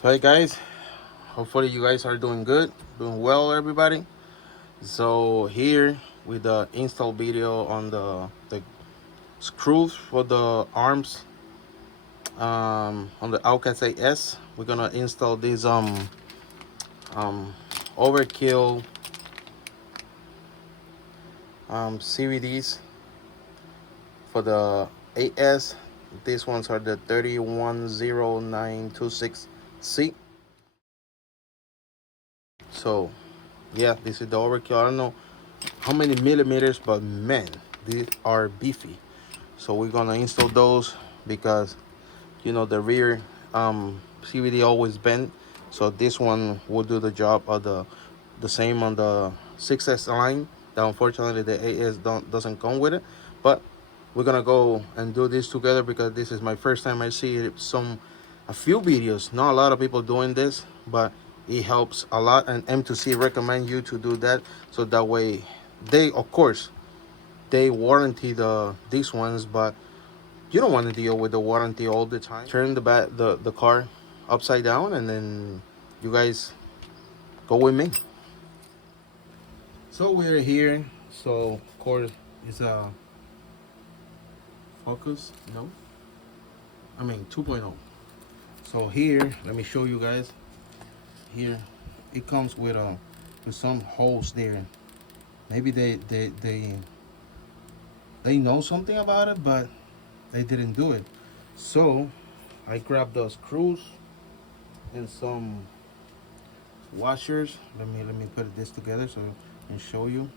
So hey guys, hopefully you guys are doing good, doing well everybody. So here with the install video on the screws for the arms on the outcast AS, we're gonna install these um overkill CVDs for the AS. These ones are the 310926C. So yeah, this is the overkill. I don't know how many millimeters, but man, these are beefy. So we're gonna install those because the rear CVD always bent. So this one will do the job of the same on the 6S line that unfortunately the AS doesn't come with it. But we're gonna go and do this together because this is my first time. I see a few videos, not a lot of people doing this, but it helps a lot, and M2C recommend you to do that, so that way they, of course, they warranty these ones, but you don't want to deal with the warranty all the time. Turn the car upside down, and then you guys go with me. So we're here. So of course it's a Focus, no, I mean 2.0. So here, let me show you guys. Here, it comes with some holes there. Maybe they know something about it, but they didn't do it. So I grabbed the screws and some washers. Let me put this together so I can show you.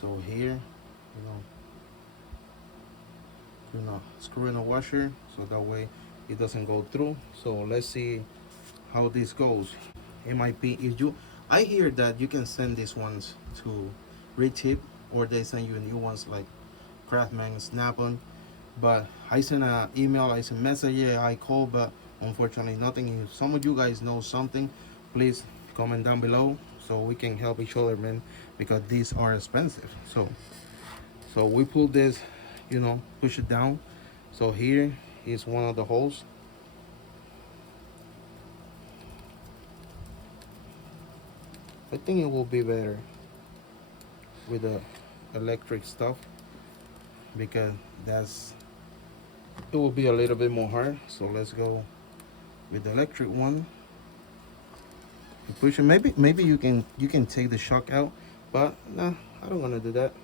So here, screw in a washer so that way it doesn't go through. So let's see how this goes. It might be, if you, I hear that you can send these ones to retip, or they send you new ones like Craftman, Snap-on. But I sent an email, I sent message, yeah, I called, but unfortunately nothing. If some of you guys know something, please comment down below so we can help each other, man, because these are expensive. So we pull this, push it down. So here is one of the holes. I think it will be better with the electric stuff because it will be a little bit more hard. So let's go with the electric one. You push it. Maybe you can take the shock out, but nah, I don't want to do that.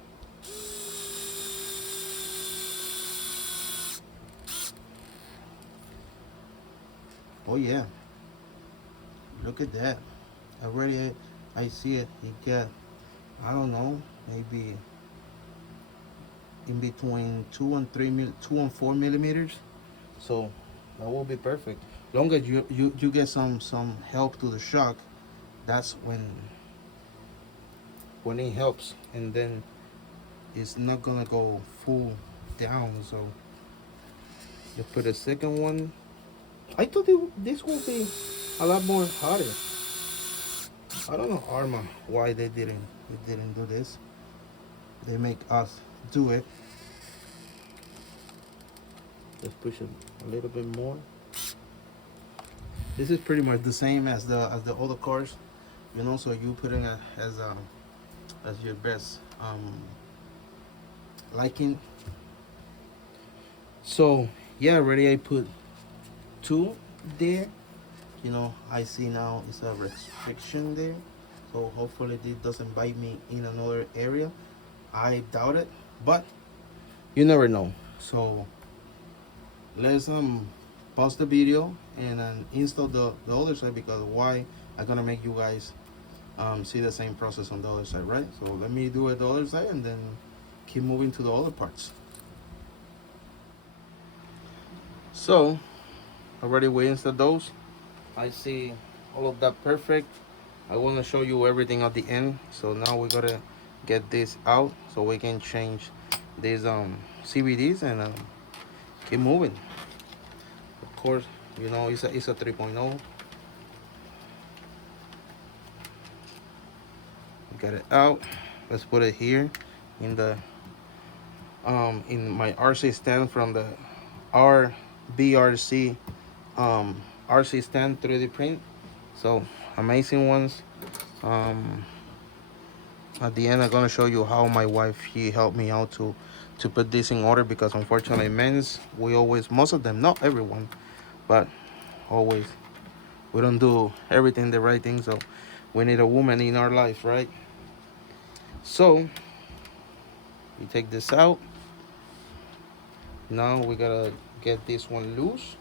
Oh yeah, look at that. Already I see it. It got, I don't know, maybe in between 2 and 4 millimeters. So that will be perfect. Long as you get some help to the shock, that's when it helps, and then it's not gonna go full down. So you put a second one. I thought this will be a lot more harder. I don't know Arrma why they didn't do this. They make us do it. Let's push it a little bit more. This is pretty much the same as the other cars, So you put it as your best liking. So yeah, already I put 2 there. I see now it's a restriction there, so hopefully this doesn't bite me in another area. I doubt it, but you never know. So let's pause the video and install the other side, because why I'm gonna make you guys see the same process on the other side, right? So let me do it the other side and then keep moving to the other parts. So already we installed those. I see all of that perfect. I want to show you everything at the end. So now we gotta get this out so we can change these CVDs and keep moving. Of course, it's a 3.0. Get it out. Let's put it here in the in my RC stand from the H.R-Rc RC stand 3D print. So amazing ones. um at the end I'm gonna show you how my wife, he helped me out to put this in order, because unfortunately men's, we always, most of them, not everyone, but always, we don't do everything the right thing. So we need a woman in our life, right? So we take this out. Now we gotta get this one loose.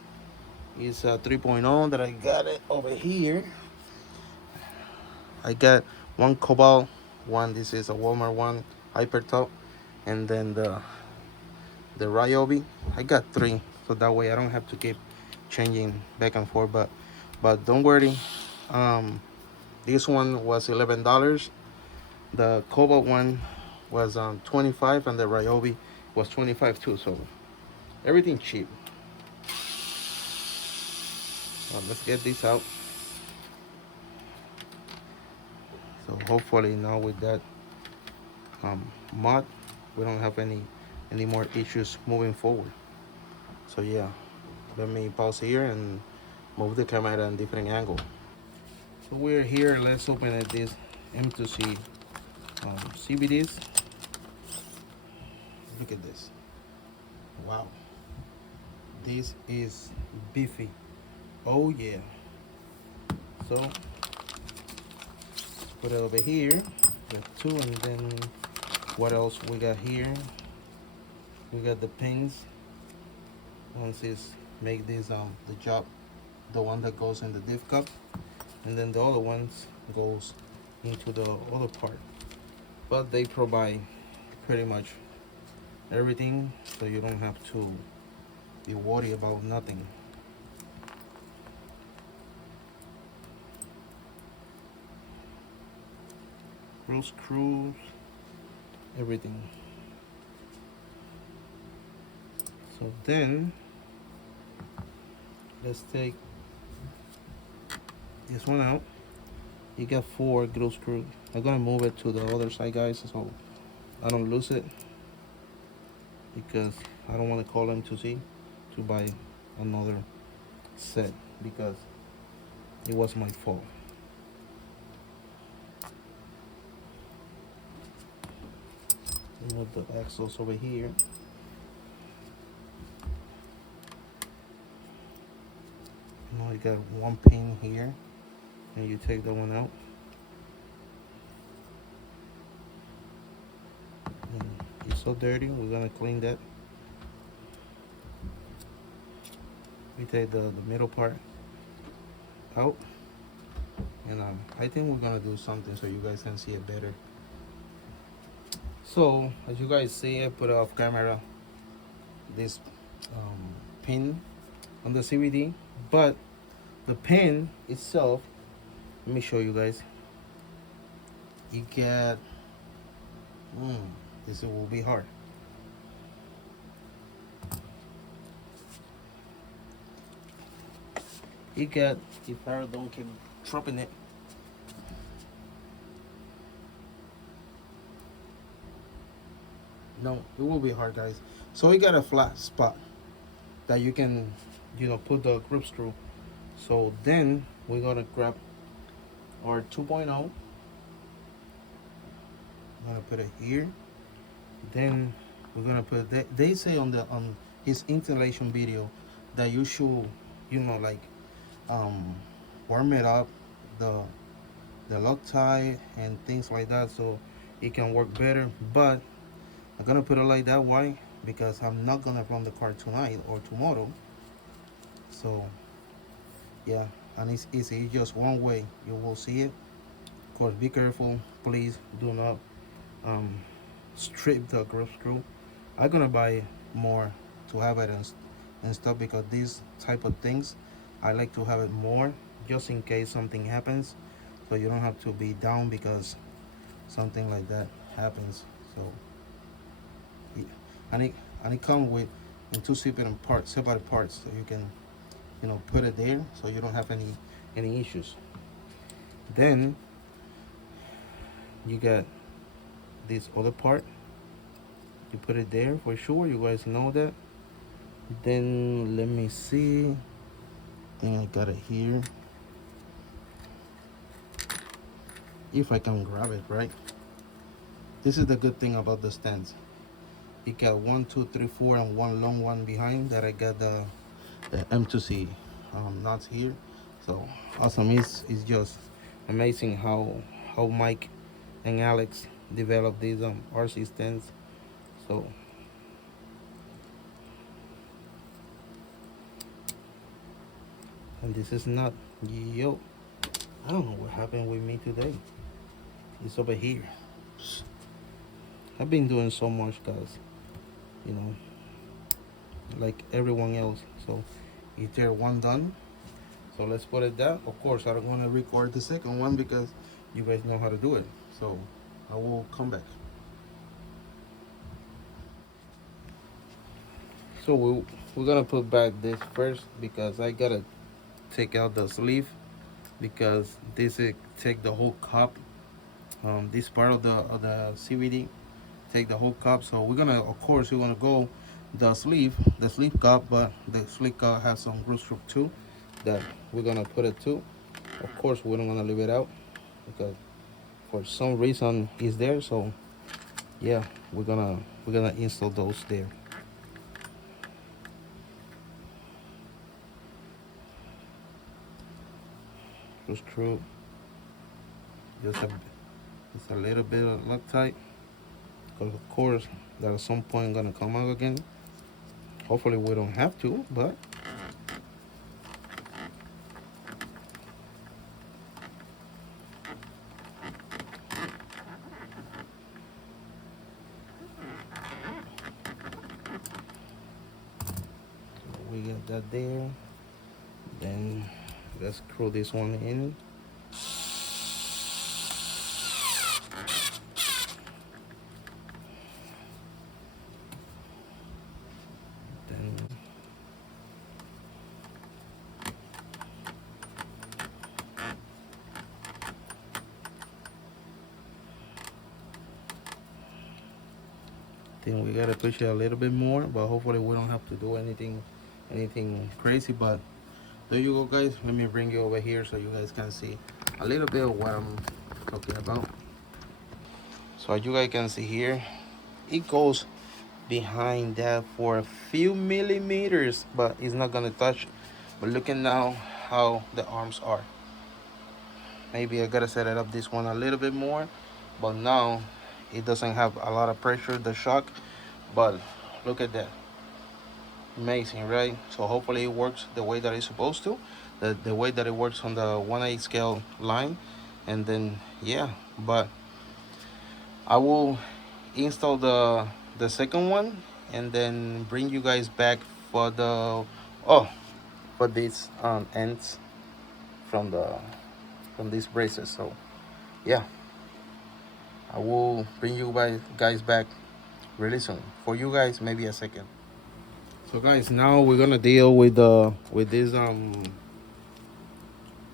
It's a 3.0 that I got it over here. I got one Cobalt one. This is a Walmart one, hyper top, and then the Ryobi. I got three, so that way I don't have to keep changing back and forth. But don't worry. Um, this one was $11. The Cobalt one was 25, and the Ryobi was 25 too. So everything cheap. Let's get this out. So hopefully now with that mod, we don't have any more issues moving forward. So yeah, let me pause here and move the camera at a different angle. So we're here. Let's open it, this M2C CBDs. Look at this. Wow, this is beefy. Oh yeah. So put it over here. Got two, and then what else we got here? We got the pins. Once is make this the job, the one that goes in the diff cup, and then the other ones goes into the other part. But they provide pretty much everything, so you don't have to be worried about nothing. Real screws, everything. So then let's take this one out. You got 4 glue screws. I'm gonna move it to the other side, guys, so I don't lose it, because I don't want to call them to see to buy another set, because it was my fault. Move the axles over here. Now you got one pin here, and you take that one out. And it's so dirty, we're gonna clean that. We take the middle part out, and I think we're gonna do something so you guys can see it better. So as you guys see, I put off camera this pin on the CVD, but the pin itself, let me show you guys. You get this will be hard. You get, if I don't keep dropping it, no, it will be hard, guys. So you got a flat spot that you can, put the grip screw. So then we're gonna grab our 2.0. I'm gonna put it here. Then we're gonna put. They say on his installation video that you should, like warm it up, the Loctite and things like that, so it can work better. But I'm gonna put it like that. Why? Because I'm not gonna run the car tonight or tomorrow. So yeah, and it's easy. It's just one way. You will see it. Of course, be careful. Please do not strip the grip screw. I'm gonna buy more to have it and stuff, because these type of things I like to have it more, just in case something happens, so you don't have to be down because something like that happens. So yeah. And it comes with in 2 separate parts, so you can put it there, so you don't have any issues. Then you got this other part, you put it there for sure, you guys know that. Then let me see, think I got it here. If I can grab it, right? This is the good thing about the stands. You got 1, 2, 3, 4, and one long one behind that I got the M2C nuts here. So awesome. It's just amazing how Mike and Alex developed these RC stands. So and this is not, yo, I don't know what happened with me today. It's over here. I've been doing so much, guys, you know, like everyone else. So is there one done? So let's put it down. Of course, I don't want to record the second one because you guys know how to do it. So I will come back. So we're gonna put back this first because I gotta take out the sleeve because this is take the whole cup. This part of the CVD take the whole cup. So we're gonna, of course, we're gonna go the sleeve cup, but the sleeve cup has some groove strip too that we're gonna put it too. Of course, we don't wanna leave it out because for some reason it's there. So yeah, we're gonna install those there. Screw just a little bit of Loctite because of course that at some point gonna come out again. Hopefully we don't have to, but we got that there. Then let's screw this one in. Then we gotta push it a little bit more, but hopefully we don't have to do anything crazy. But there you go, guys. Let me bring you over here so you guys can see a little bit of what I'm talking about. So as you guys can see here, it goes behind that for a few millimeters, but it's not gonna touch. But looking now how the arms are. Maybe I gotta set it up this one a little bit more, but now it doesn't have a lot of pressure, the shock. But look at that, amazing, right? So hopefully it works the way that it's supposed to, the way that it works on the 1/8 scale line. And then yeah, but I will install the second one and then bring you guys back for the for these ends from these braces. So yeah, I will bring you guys back really soon. For you guys, maybe a second. So guys, now we're gonna deal with this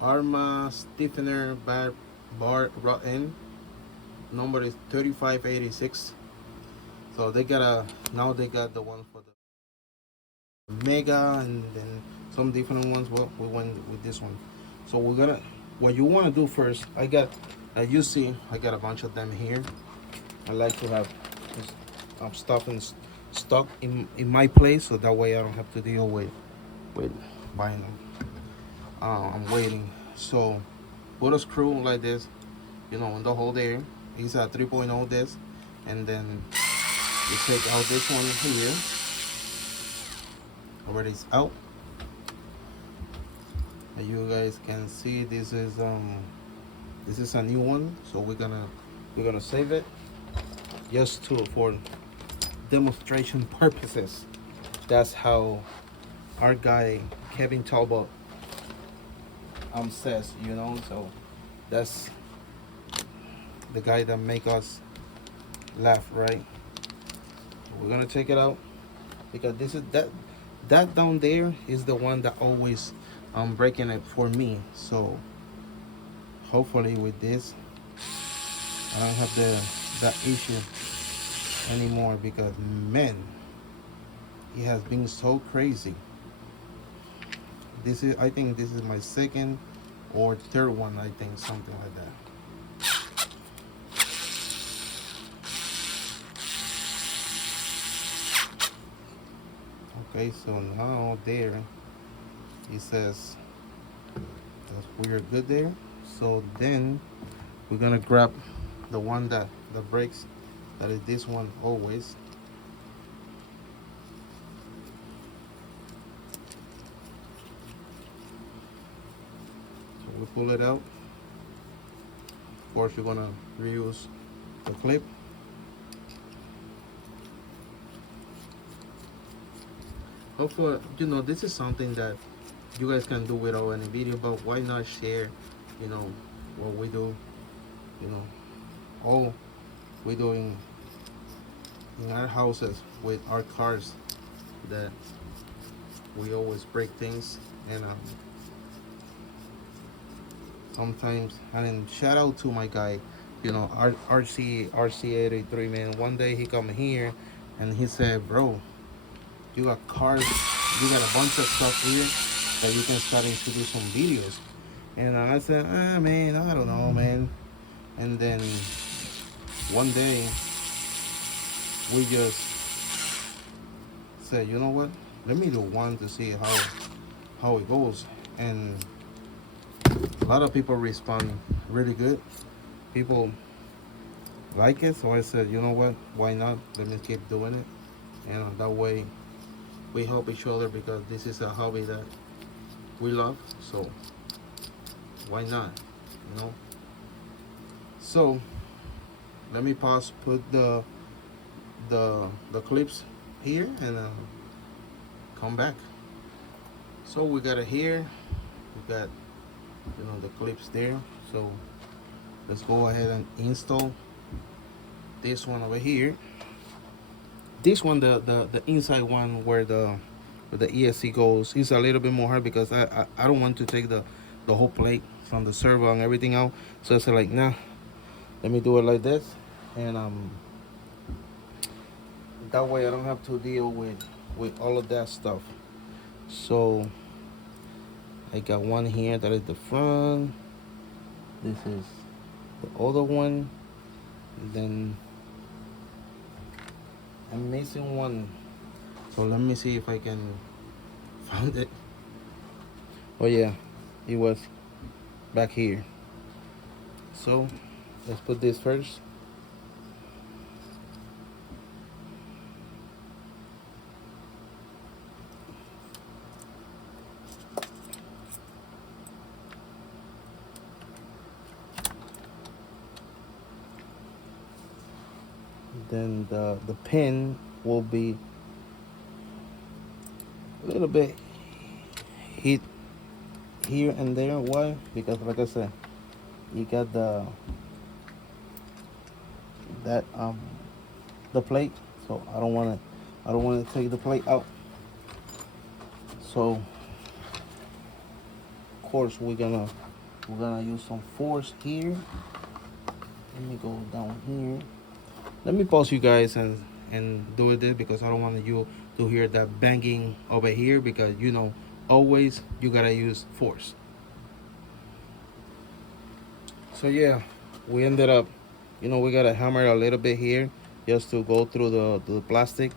Arrma stiffener bar rod end. Number is 3586. So they got now they got the one for the Mega and then some different ones. Well, we went with this one. So we're gonna, what you want to do first, I got, as you see, I got a bunch of them here. I like to have stuff in stock in my place, so that way I don't have to deal with buying them. I'm waiting. So put a screw like this, you know, in the hole there. It's a 3.0 disc, and then you take out this one here. Already it's out. And you guys can see this is a new one, so we're gonna save it just for demonstration purposes. That's how our guy Kevin Talbot says, you know. So that's the guy that make us laugh, right? We're gonna take it out because this is that down there is the one that always breaking it for me. So hopefully with this I don't have that issue anymore, because man, it has been so crazy. This is, I think this is my second or third one, I think, something like that. Okay, so now there it says that we are good there. So then we're gonna grab the one that breaks, that is this one always. So we pull it out. Of course, you're gonna reuse the clip. Hopefully, you know, this is something that you guys can do without any video, but why not share, you know, what we do, you know, all we do in our houses with our cars, that we always break things. And sometimes, and then shout out to my guy, you know, RC 83, man. One day he come here and he said, bro, you got cars, you got a bunch of stuff here that you can start to do some videos. And I said, man, I don't know, man. And then one day we just said, you know what, let me do one to see how it goes. And a lot of people respond really good. People like it, so I said, you know what, why not, let me keep doing it. And that way we help each other, because this is a hobby that we love, so why not, you know. So let me pause, put the clips here, and come back. So we got it here, we got, you know, the clips there. So let's go ahead and install this one over here. This one, the inside one where the ESC goes, is a little bit more hard, because I don't want to take the whole plate from the servo and everything out. So I said, like, nah, let me do it like this, and that way I don't have to deal with all of that stuff. So I got one here that is the front. This is the other one. And then I'm missing one. So let me see if I can find it. Oh yeah, it was back here. So let's put this first. Then the pin will be a little bit hit here and there. Why? Because, like I said, you got that the plate, so I don't want to take the plate out. So of course we're gonna use some force here. Let me go down here. Let me pause you guys and do this, because I don't want you to hear that banging over here, because, you know, always you gotta use force. So yeah, we ended up, you know, we gotta hammer a little bit here just to go through the plastic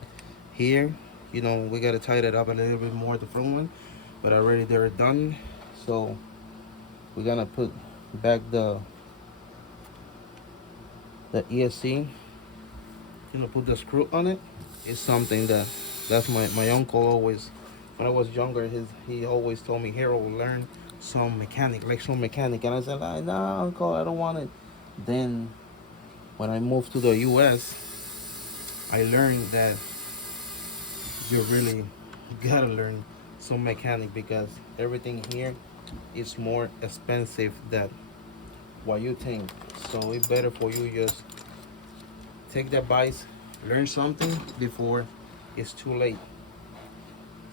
here. You know, we gotta tighten it up a little bit more, the front one, but already they're done. So we're gonna put back the ESC. You know, put the screw on it. It's something that's my uncle always, when I was younger, he always told me, Harold, learn some mechanic, and I said, like, nah, uncle, I don't want it. Then when I moved to the US, I learned that you really gotta learn some mechanic, because everything here is more expensive than what you think. So it's better for you just take the advice, learn something before it's too late.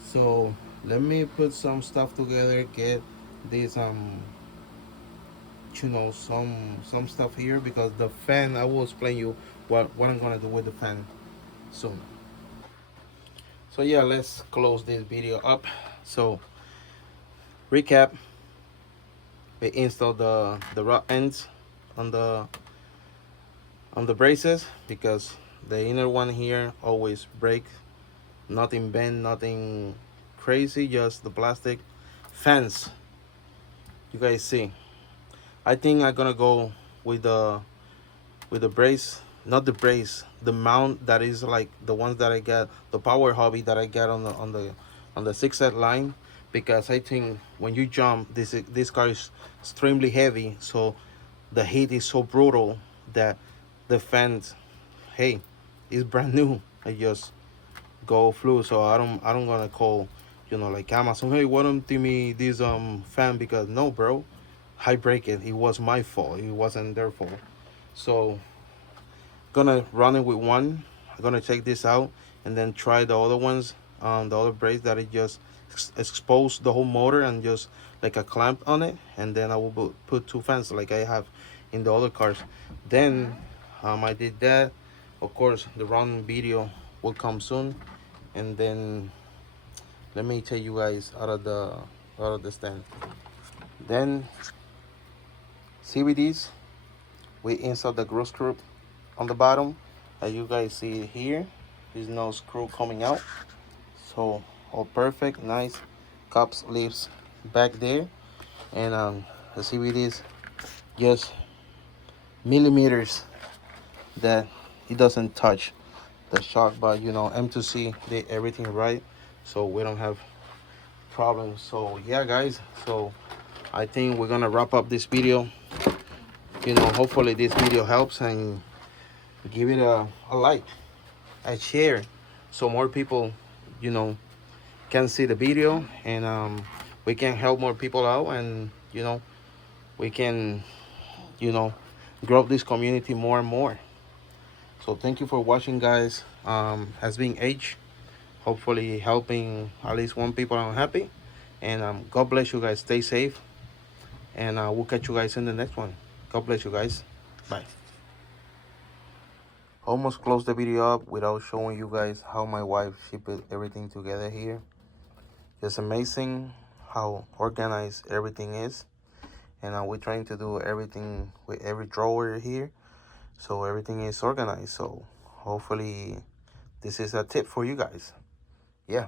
So let me put some stuff together, get this you know, some stuff here, because the fan, I will explain you what I'm gonna do with the fan soon. So yeah, let's close this video up. So recap, we installed the rod ends on the braces, because the inner one here always break. Nothing bent, nothing crazy, just the plastic fence. You guys see, I think I'm gonna go with the brace, not the brace, the mount that is like the ones that I got, the Power Hobby that I got on the 6 set line, because I think when you jump, this car is extremely heavy, so the heat is so brutal that the fence, hey, it's brand new. I just go flu, so I don't gonna call, like Amazon, hey, why don't give me this fan, because no, bro, I break it. It was my fault. It wasn't their fault. So gonna run it with one. I'm gonna check this out and then try the other ones, the other brakes that it just expose the whole motor and just like a clamp on it, and then I will put two fans like I have in the other cars. Then I did that. Of course, the running video will come soon, and then let me tell you guys out of the stand. Then CVDs, we insert the groove screw on the bottom, as you guys see here. There's no screw coming out, so all perfect, nice. Cups leaves back there, and the CVDs just millimeters that it doesn't touch the shock, but M2C did everything right, so we don't have problems. So yeah, guys, so I think we're gonna wrap up this video. Hopefully this video helps, and give it a like, a share, so more people you know can see the video, and we can help more people out, and we can grow this community more and more. So thank you for watching, guys. Has been H, hopefully helping at least one people. I'm happy, and God bless you guys. Stay safe, and we'll catch you guys in the next one. God bless you guys. Bye. Almost closed the video up without showing you guys how my wife, she put everything together here. It's amazing how organized everything is, and we're trying to do everything with every drawer here, so everything is organized. So hopefully this is a tip for you guys. Yeah.